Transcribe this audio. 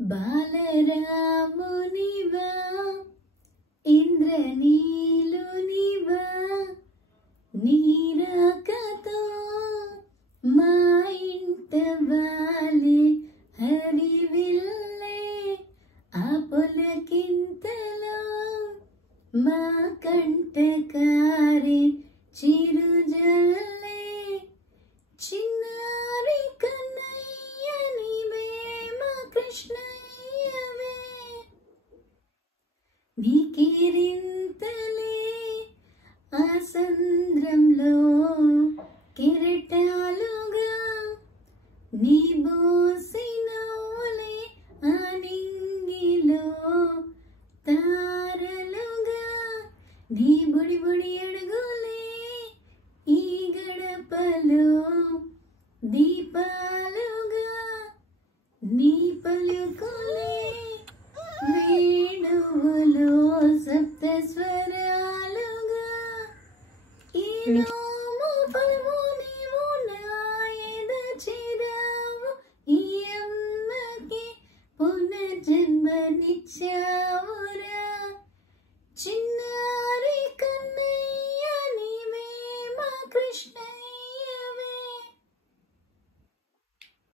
బాలరామునివా ఇంద్రనీలునివా నీరాకతో మా ఇంట వాలే హరివిల్లే ఆ పొలకింతలో మా కంటకారే చిరుజల్లే చిన్నారి కన్నయ్య నీవే మా కృష్ణయ్యవే నీకిరింతలే ఆ సంద్రంలో కిరటాలుగా నీ బోసినోలే ఆ నింగిలో తారలుగా నీ బుడి బుడి అడుగులే ఈ గడపలో దీపాలుగా నీ పలుకులే వేణువులో సప్త స్వరాలుగా ఈ నోము ఫలము నీవు నా ఎద చేరావు ఈ అమ్మకి పునర్జన్మనిచ్చావు.